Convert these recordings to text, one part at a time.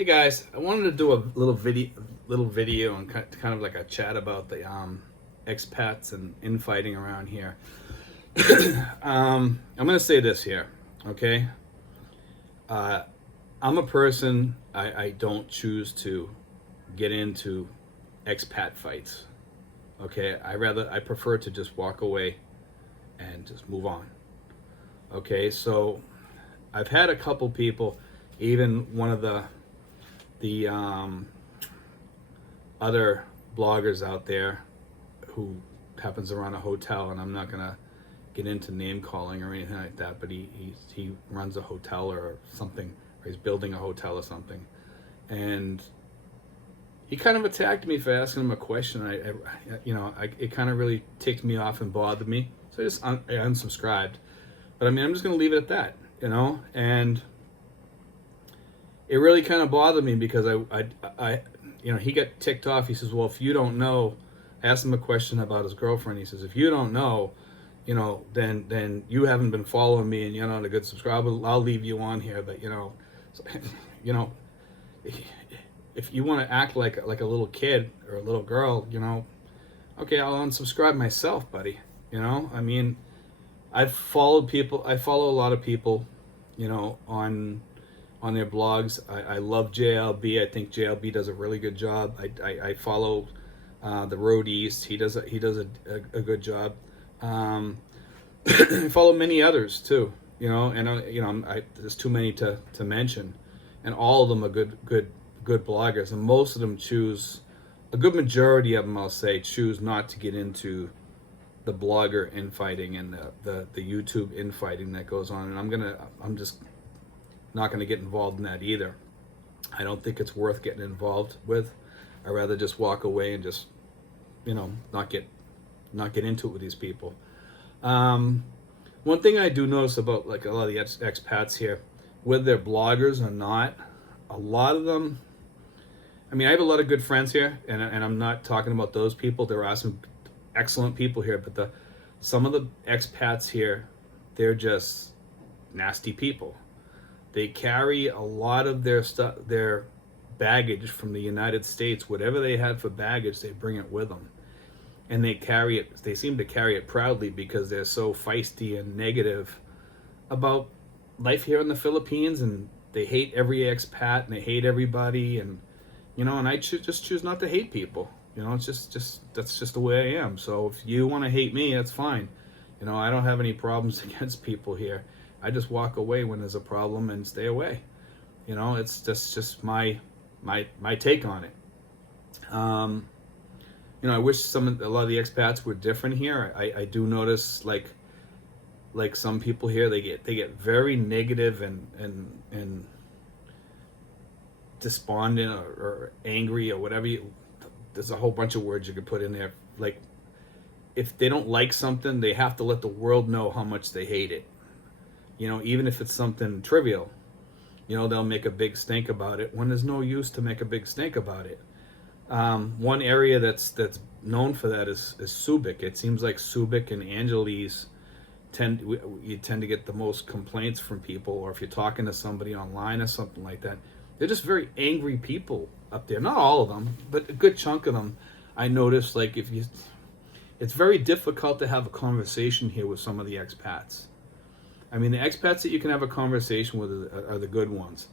Hey guys, I wanted to do a little video and kind of like a chat about the expats and infighting around here. I'm gonna say this here, okay? Uh, I'm a person. I don't choose to get into expat fights. Okay, I prefer to just walk away and just move on. Okay, so I've had a couple people, even one of the other bloggers out there who happens to run a hotel, and I'm not gonna get into name calling or anything like that, but he runs a hotel or something, or he's building a hotel or something, and he kind of attacked me for asking him a question. It kind of really ticked me off and bothered me, so I unsubscribed. But I mean, I'm just gonna leave it at that, and it really kind of bothered me because he got ticked off. He says, well, if you don't know, I asked him a question about his girlfriend. He says, if you don't know, then you haven't been following me and you're not a good subscriber. I'll leave you on here. But, so, if you want to act like a little kid or a little girl, okay, I'll unsubscribe myself, buddy. I mean, I follow a lot of people, on their blogs. I love JLB. I think JLB does a really good job. I follow the Road East. He does a good job. I follow many others too. There's too many to mention, and all of them are good bloggers. And most of them a good majority of them, I'll say, choose not to get into the blogger infighting and the YouTube infighting that goes on. And I'm just not going to get involved in that either. I don't think it's worth getting involved with. I'd rather just walk away and just, not get into it with these people. One thing I do notice about like a lot of the expats here, whether they're bloggers or not, a lot of them. I mean, I have a lot of good friends here, and I'm not talking about those people. There are some excellent people here, but some of the expats here, they're just nasty people. They carry a lot of their baggage from the United States. Whatever they had for baggage, they bring it with them. And they seem to carry it proudly because they're so feisty and negative about life here in the Philippines, and they hate every expat and they hate everybody, and and I just choose not to hate people. It's just that's just the way I am. So if you want to hate me, that's fine. I don't have any problems against people here. I just walk away when there's a problem and stay away. It's just my take on it. I wish a lot of the expats were different here. I do notice like some people here, they get very negative and despondent or angry or whatever. There's a whole bunch of words you could put in there. Like, if they don't like something, they have to let the world know how much they hate it. Even if it's something trivial, they'll make a big stink about it when there's no use to make a big stink about it. One area that's known for that is Subic. It seems like Subic and Angeles tend to get the most complaints from people, or if you're talking to somebody online or something like that, they're just very angry people up there. Not all of them, but a good chunk of them. I noticed, like, it's very difficult to have a conversation here with some of the expats. I mean, the expats that you can have a conversation with are the good ones.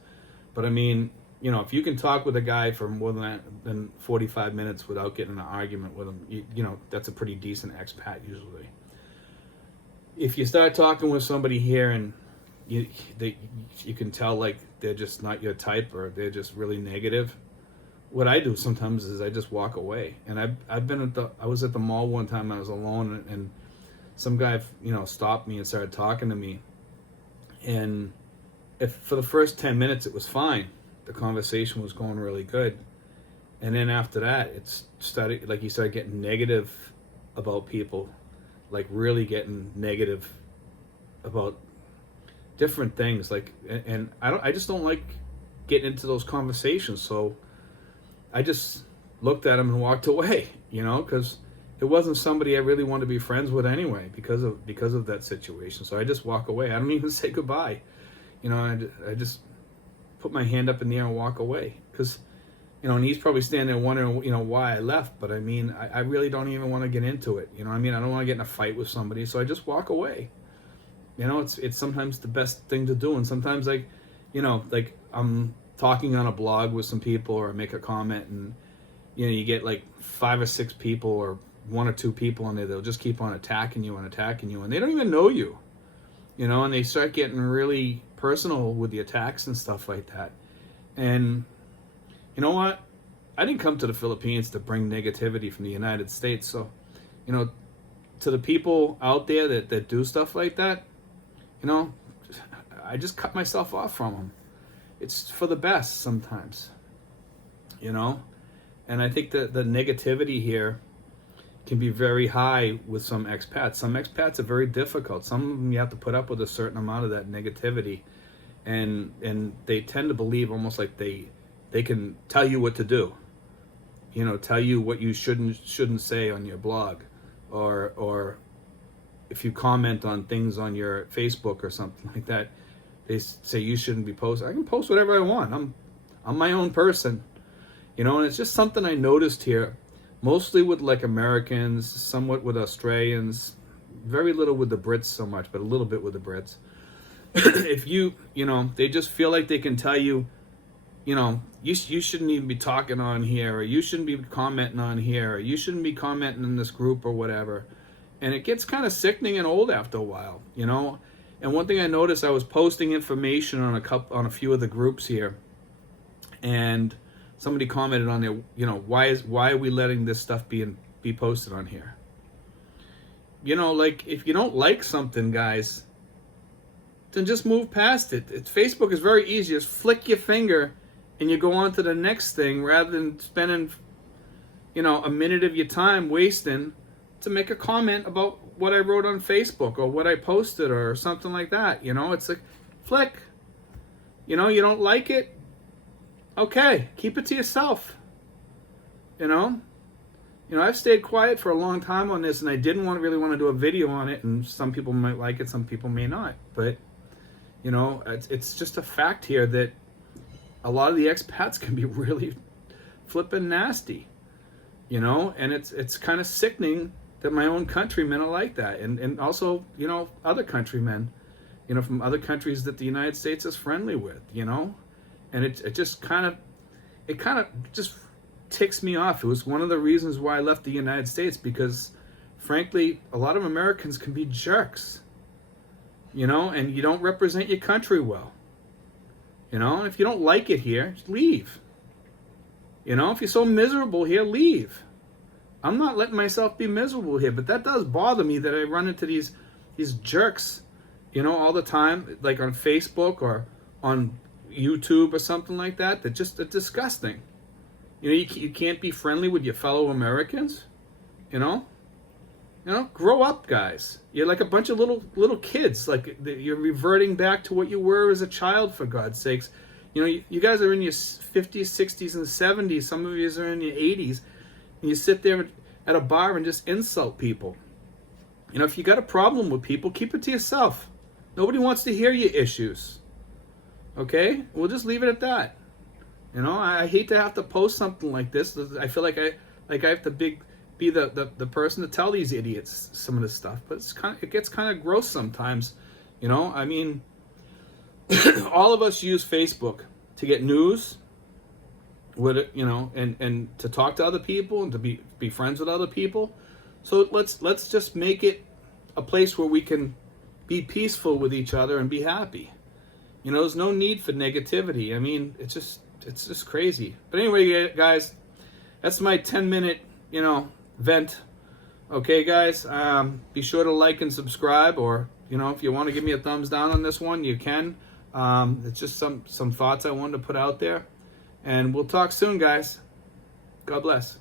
But I mean, if you can talk with a guy for more than 45 minutes without getting in an argument with him, that's a pretty decent expat usually. If you start talking with somebody here and you can tell like they're just not your type, or they're just really negative, what I do sometimes is I just walk away. And I was at the mall one time. I was alone, and some guy stopped me and started talking to me. And if for the first 10 minutes it was fine, the conversation was going really good, and then after that he started getting negative about people, like really getting negative about different things, and I just don't like getting into those conversations. So I just looked at him and walked away, because it wasn't somebody I really wanted to be friends with anyway, because of that situation. So I just walk away. I don't even say goodbye. I just put my hand up in the air and walk away. Because, and he's probably standing there wondering, why I left. But I mean, I really don't even want to get into it. I don't want to get in a fight with somebody. So I just walk away. It's sometimes the best thing to do. And sometimes like I'm talking on a blog with some people or I make a comment and, you get like 5 or 6 people or 1 or 2 people on there. They'll just keep on attacking you. And they don't even know you, and they start getting really personal with the attacks and stuff like that. And you know what? I didn't come to the Philippines to bring negativity from the United States. So, to the people out there that do stuff like that, I just cut myself off from them. It's for the best sometimes, And I think that the negativity here can be very high with some expats. Some expats are very difficult. Some of them you have to put up with a certain amount of that negativity. And they tend to believe almost like they can tell you what to do. Tell you what you shouldn't say on your blog. Or if you comment on things on your Facebook or something like that, they say you shouldn't be posting. I can post whatever I want. I'm my own person. And it's just something I noticed here, mostly with like Americans, somewhat with Australians, very little with the Brits so much, but a little bit with the Brits. If they just feel like they can tell you, you shouldn't even be talking on here, or you shouldn't be commenting on here, or you shouldn't be commenting in this group or whatever. And it gets kind of sickening and old after a while, And one thing I noticed, I was posting information on a few of the groups here, and somebody commented on there, why are we letting this stuff be posted on here? Like if you don't like something, guys, then just move past it. Facebook is very easy. Just flick your finger and you go on to the next thing rather than spending, a minute of your time wasting to make a comment about what I wrote on Facebook or what I posted or something like that. It's like, flick. You don't like it? Okay, keep it to yourself. I've stayed quiet for a long time on this, and I didn't really want to do a video on it, and some people might like it, some people may not. But, it's just a fact here that a lot of the expats can be really flippin' nasty, and it's kind of sickening that my own countrymen are like that, and also, other countrymen, from other countries that the United States is friendly with, and it just kind of just ticks me off. It was one of the reasons why I left the United States, because frankly, a lot of Americans can be jerks, and you don't represent your country well, and if you don't like it here, just leave. If you're so miserable here, leave. I'm not letting myself be miserable here, but that does bother me that I run into these jerks, all the time, like on Facebook or on YouTube or something like that. That just are disgusting. You can't be friendly with your fellow Americans. Grow up, guys. You're like a bunch of little kids. Like you're reverting back to what you were as a child, for God's sakes. You guys are in your 50s, 60s, and 70s. Some of you are in your 80s. And you sit there at a bar and just insult people. If you got a problem with people, keep it to yourself. Nobody wants to hear your issues. Okay? We'll just leave it at that. I hate to have to post something like this. I feel like I have to be the person to tell these idiots some of this stuff. But it gets kind of gross sometimes. I mean, all of us use Facebook to get news, and to talk to other people and to be friends with other people. So let's just make it a place where we can be peaceful with each other and be happy. There's no need for negativity. I mean, it's just crazy. But anyway, guys, that's my 10-minute, vent. Okay, guys, be sure to like and subscribe, or if you want to give me a thumbs down on this one, you can. It's just some thoughts I wanted to put out there. And we'll talk soon, guys. God bless.